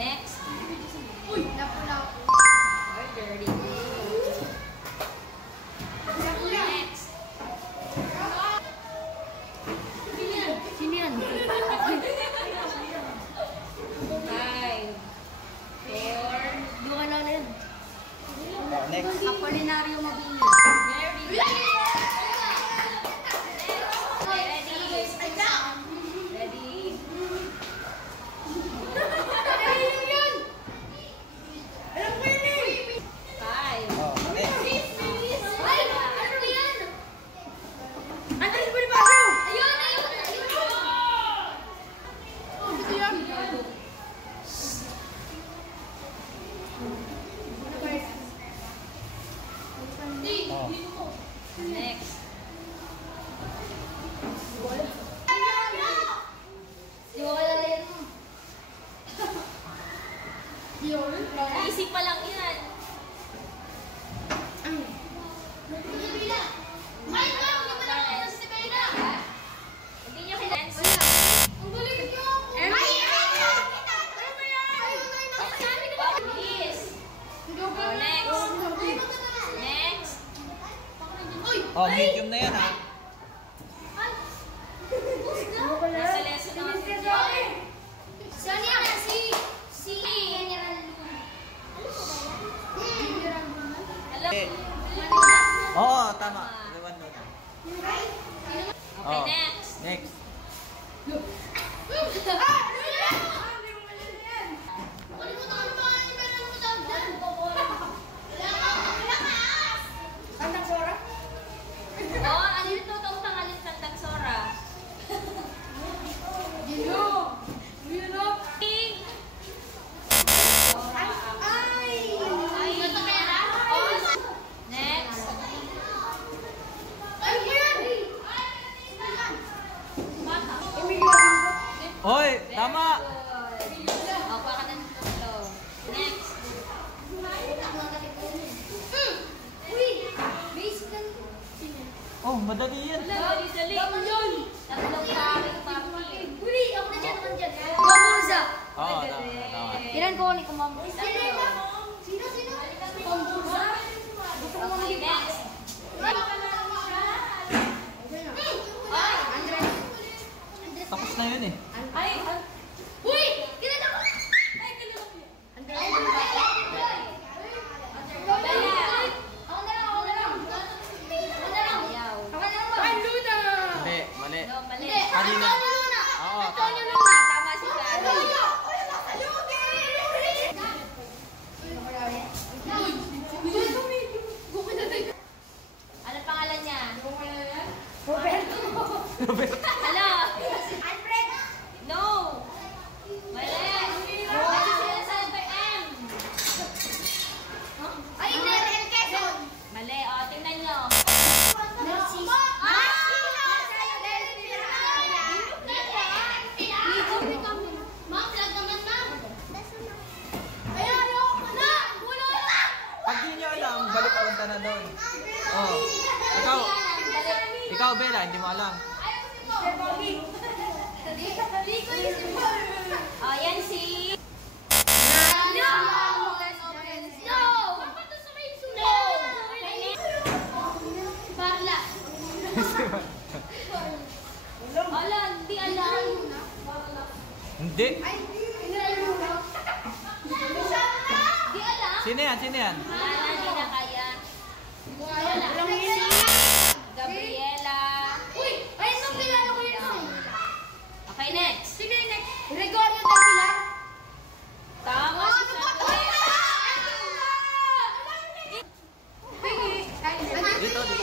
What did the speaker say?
Next. Uy, lapu-lapu. Dirty. Next. Sino yan? 5, 4. Duka na yan. Next. Apolinario Mabini. Very good. Next. Easy pa lang yan. Hindi nyo kinensi. Next. Oh, medium na yan ha. Nasa lesson naman si Joy. Alam mo. Oo, tama. Lawan nun. Okay, next. Next. Oh, ano yung totoong tangalit ng Tagsora? Next. Hoy, tama. O, baka na dito. Next. Oh, madali yan. Dali. Tatlong pari, papi. Oo, tama. Ilan ko ni kumama? Okay, next. Tapos na yun eh. Hindi, mali. No, mali. Kanina. Oo, tama. Tama si Kari. Ano pangalan niya? Hello? No! Mali! Kasi sinasabi by M. Mali. O, tingnan nyo. Pag di nyo alam, balik ka na doon. Oh. Ikaw, Bella, hindi mo alam. O, yan si... Ala, hindi alam. Hindi. Hindi alam. Sino yan? Sino yan? Wala, hindi na kaya. Gabriela. Okay, next. Gregorio del Pilar. Tama si Samuel. Dito, dito.